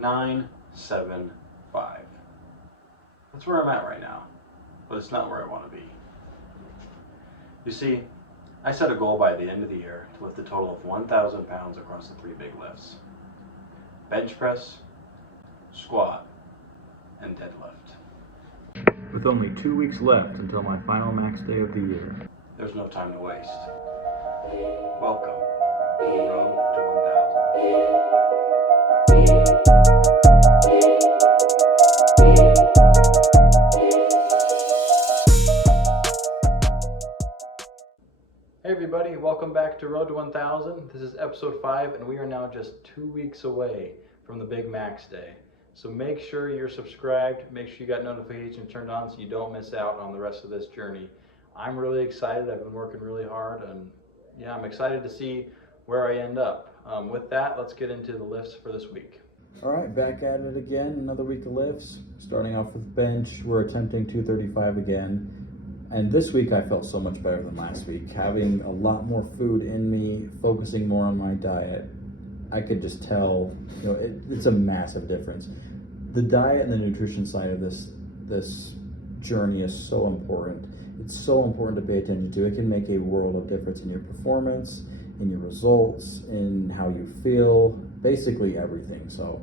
975. That's where I'm at right now, but it's not where I want to be. You see, I set a goal by the end of the year to lift a total of 1,000 pounds across the 3 big lifts: bench press, squat, and deadlift. With only 2 weeks left until my final max day of the year, there's no time to waste. Welcome to the road to 1,000. Hey everybody, welcome back to Road to 1000. This is episode 5 and we are now just 2 weeks away from the big max day. So make sure you're subscribed, make sure you got notifications turned on so you don't miss out on the rest of this journey. I'm really excited, I've been working really hard, and yeah, I'm excited to see where I end up. With that, let's get into the lifts for this week. All right, back at it again, another week of lifts. Starting off with bench, we're attempting 235 again. And this week I felt so much better than last week. Having a lot more food in me, focusing more on my diet, I could just tell, it's a massive difference. The diet and the nutrition side of this journey is so important. It's so important to pay attention to. It can make a world of difference in your performance, in your results, in how you feel, basically everything. So,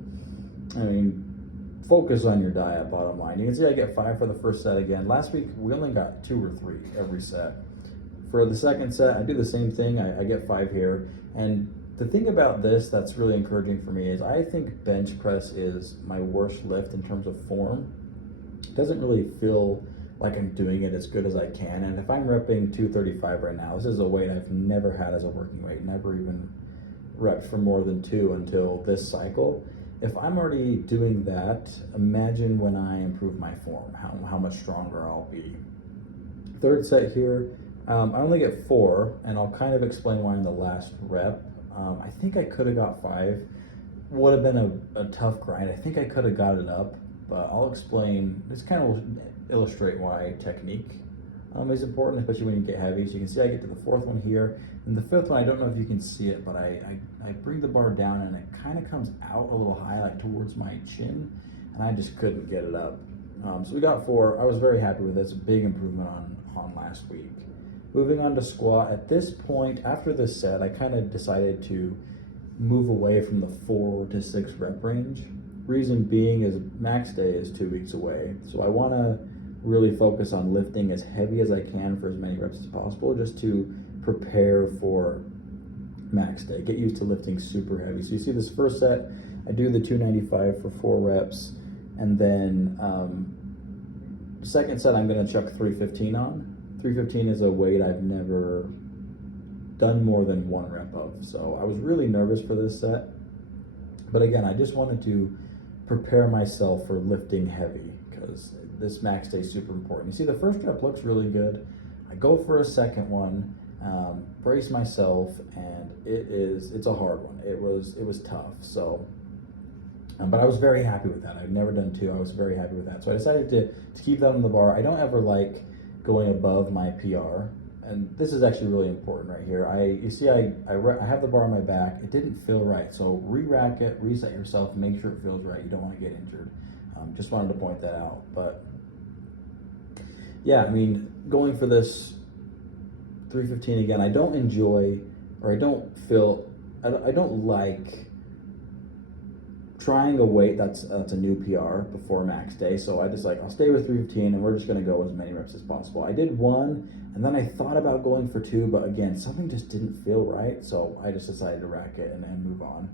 focus on your diet, bottom line. You can see I get 5 for the first set again. Last week, we only got 2 or 3 every set. For the second set, I do the same thing. I get 5 here. And the thing about this that's really encouraging for me is I think bench press is my worst lift in terms of form. It doesn't really feel like I'm doing it as good as I can. And if I'm repping 235 right now, this is a weight I've never had as a working weight, never even repped for more than 2 until this cycle. If I'm already doing that, imagine when I improve my form, how much stronger I'll be. Third set here, I only get 4, and I'll kind of explain why in the last rep. I think I could have got 5. Would have been a tough grind. I think I could have got it up, but I'll explain. This kind of illustrate why technique is important, especially when you get heavy. So you can see I get to the 4th one here. And the 5th one, I don't know if you can see it, but I bring the bar down and it kind of comes out a little high, like towards my chin, and I just couldn't get it up. So we got 4. I was very happy with this. A big improvement on last week. Moving on to squat. At this point, after this set, I kind of decided to move away from the 4 to 6 rep range. Reason being is max day is 2 weeks away. So I want to really focus on lifting as heavy as I can for as many reps as possible, just to prepare for max day, get used to lifting super heavy. So you see this first set, I do the 295 for 4 reps, and then second set I'm going to chuck 315 on. 315 is a weight I've never done more than 1 rep of, so I was really nervous for this set, but again, I just wanted to prepare myself for lifting heavy because this max day is super important. You see the first rep looks really good. I go for a second one, brace myself, and it's a hard one. It was tough. So, but I was very happy with that. I've never done 2. I was very happy with that. So I decided to keep that on the bar. I don't ever like going above my PR, and this is actually really important right here. You see I have the bar on my back. It didn't feel right. So re-rack it, reset yourself, make sure it feels right. You don't want to get injured. Just wanted to point that out. But yeah, going for this 315 again, I don't enjoy, or I don't like trying a weight that's a new PR before max day. So I just I'll stay with 315 and we're just gonna go as many reps as possible. I did 1 and then I thought about going for 2, but again, something just didn't feel right. So I just decided to rack it and move on.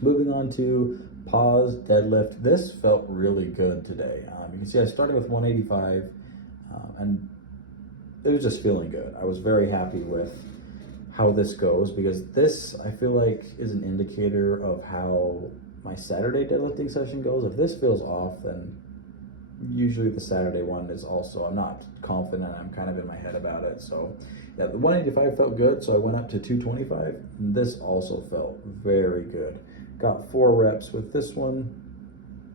Moving on to pause deadlift. This felt really good today. You can see I started with 185 and it was just feeling good. I was very happy with how this goes because this, I feel like, is an indicator of how my Saturday deadlifting session goes. If this feels off, then usually the Saturday one is also, I'm not confident, I'm kind of in my head about it. So yeah, the 185 felt good, so I went up to 225. And this also felt very good. Got 4 reps with this one.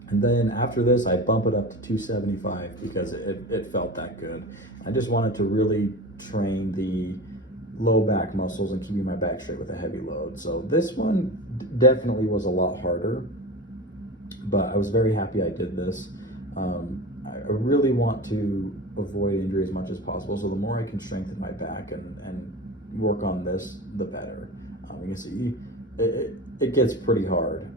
And then after this, I bump it up to 275 because it felt that good. I just wanted to really train the low back muscles and keeping my back straight with a heavy load. So this one definitely was a lot harder. but I was very happy I did this. I really want to avoid injury as much as possible, so the more I can strengthen my back and work on this, the better. You can see it gets pretty hard,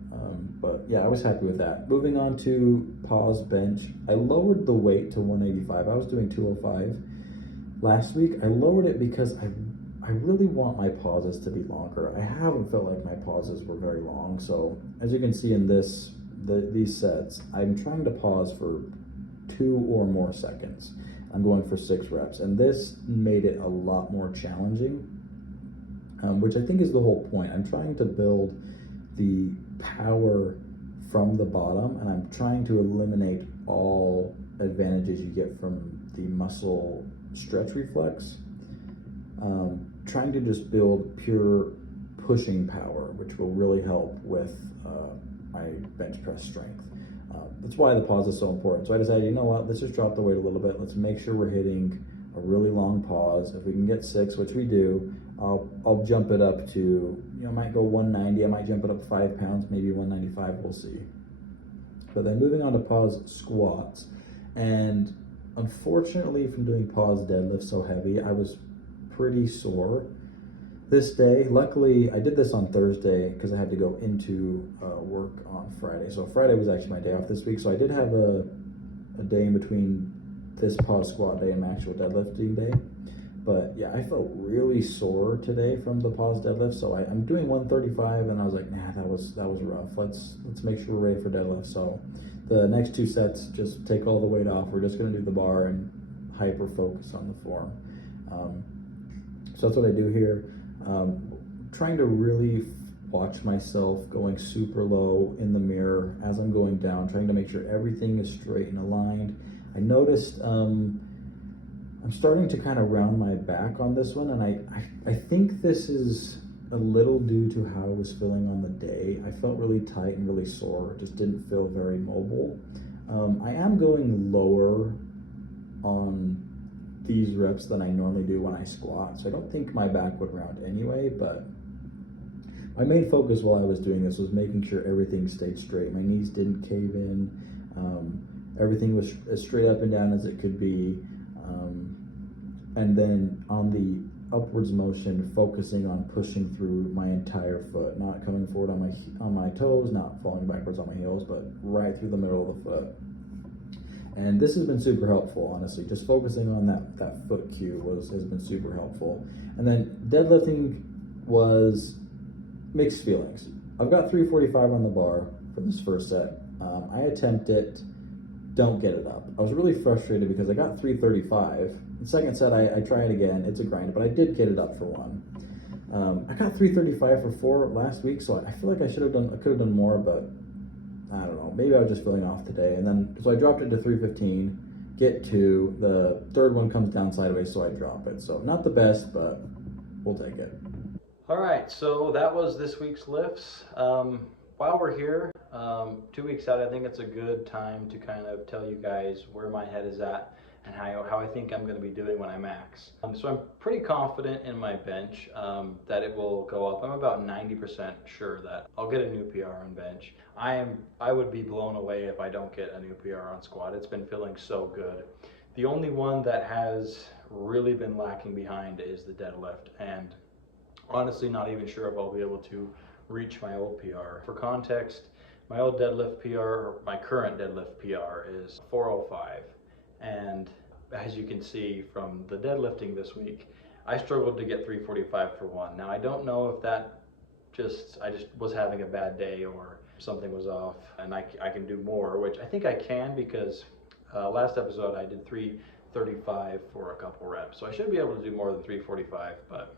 but yeah, I was happy with that. Moving on to pause bench, I lowered the weight to 185. I was doing 205 last week. I lowered it because I really want my pauses to be longer. I haven't felt like my pauses were very long, so as you can see in these sets, I'm trying to pause for 2 or more seconds. I'm going for 6 reps, and this made it a lot more challenging, which I think is the whole point. I'm trying to build the power from the bottom, and I'm trying to eliminate all advantages you get from the muscle stretch reflex. Trying to just build pure pushing power, which will really help with my bench press strength. That's why the pause is so important. So I decided, you know what, let's just drop the weight a little bit. Let's make sure we're hitting a really long pause. If we can get 6, which we do, I'll jump it up to, I might go 190. I might jump it up 5 pounds, maybe 195. We'll see. But then moving on to pause squats, and unfortunately, from doing pause deadlifts so heavy, I was pretty sore this day. Luckily, I did this on Thursday because I had to go into work on Friday. So Friday was actually my day off this week. So I did have a day in between this pause squat day and my actual deadlifting day. But yeah, I felt really sore today from the pause deadlift. So I'm doing 135, and I was like, nah, that was rough. Let's make sure we're ready for deadlift. So the next 2 sets, just take all the weight off. We're just gonna do the bar and hyper focus on the form. So that's what I do here. Trying to really watch myself going super low in the mirror as I'm going down, trying to make sure everything is straight and aligned. I noticed I'm starting to kind of round my back on this one, and I think this is a little due to how I was feeling on the day. I felt really tight and really sore, just didn't feel very mobile. I am going lower on these reps than I normally do when I squat, so I don't think my back would round anyway, but my main focus while I was doing this was making sure everything stayed straight. My knees didn't cave in, everything was as straight up and down as it could be, and then on the upwards motion, focusing on pushing through my entire foot, not coming forward on my toes, not falling backwards on my heels, but right through the middle of the foot. And this has been super helpful, honestly. Just focusing on that foot cue has been super helpful. And then deadlifting was mixed feelings. I've got 345 on the bar for this first set. I attempt it, don't get it up. I was really frustrated because I got 335. The second set, I try it again. It's a grind, but I did get it up for 1. I got 335 for 4 last week, so I feel like I could have done more, but I don't know, maybe I was just feeling off today. And then, so I dropped it to 315, get 2, the third one comes down sideways, so I drop it. So not the best, but we'll take it. All right, so that was this week's lifts. While we're here, 2 weeks out, I think it's a good time to kind of tell you guys where my head is at and how I think I'm going to be doing when I max. So I'm pretty confident in my bench that it will go up. I'm about 90% sure that I'll get a new PR on bench. I would be blown away if I don't get a new PR on squat. It's been feeling so good. The only one that has really been lacking behind is the deadlift, and honestly not even sure if I'll be able to reach my old PR. For context, my old deadlift PR, or my current deadlift PR, is 405. And as you can see from the deadlifting this week, I struggled to get 345 for 1. Now I don't know if I just was having a bad day or something was off and I can do more, which I think I can because last episode I did 335 for a couple reps. So I should be able to do more than 345, but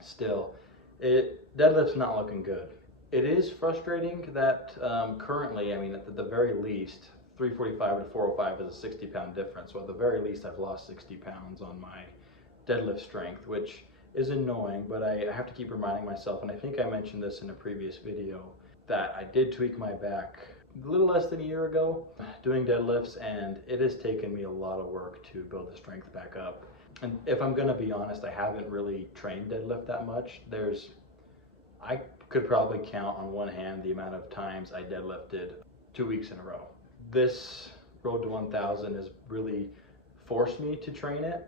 still, deadlift's not looking good. It is frustrating that currently, I mean, at the very least, 345 to 405 is a 60-pound difference. So at the very least, I've lost 60 pounds on my deadlift strength, which is annoying, but I have to keep reminding myself, and I think I mentioned this in a previous video, that I did tweak my back a little less than a year ago doing deadlifts, and it has taken me a lot of work to build the strength back up. And if I'm gonna be honest, I haven't really trained deadlift that much. I could probably count on one hand the amount of times I deadlifted 2 weeks in a row. This Road to 1000 has really forced me to train it,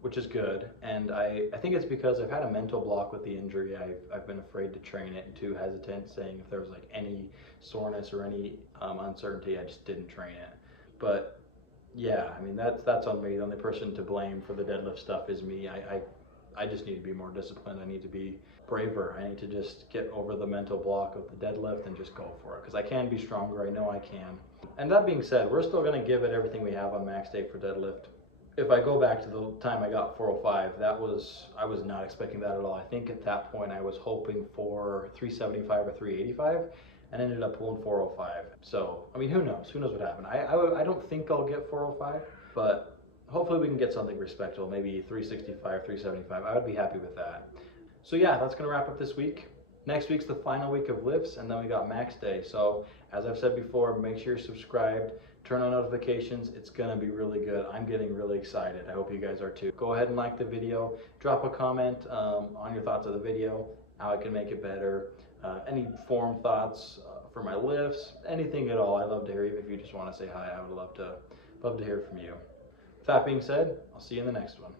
which is good. And I think it's because I've had a mental block with the injury. I've been afraid to train it and too hesitant, saying if there was like any soreness or any uncertainty, I just didn't train it. But yeah, I mean, that's on me. The only person to blame for the deadlift stuff is me. I just need to be more disciplined. I need to be braver. I need to just get over the mental block of the deadlift and just go for it, because I can be stronger. I know I can. And that being said, we're still going to give it everything we have on max day for deadlift. If I go back to the time I got 405, I was not expecting that at all. I think at that point I was hoping for 375 or 385 and ended up pulling 405. So, I mean, who knows? Who knows what happened? I don't think I'll get 405, but hopefully we can get something respectable, maybe 365, 375. I would be happy with that. So yeah, that's gonna wrap up this week. Next week's the final week of lifts, and then we got max day. So as I've said before, make sure you're subscribed, turn on notifications. It's gonna be really good. I'm getting really excited. I hope you guys are too. Go ahead and like the video, drop a comment on your thoughts of the video, how I can make it better, any form thoughts for my lifts, anything at all. I love to hear, even if you just wanna say hi, I would love to hear from you. With that being said, I'll see you in the next one.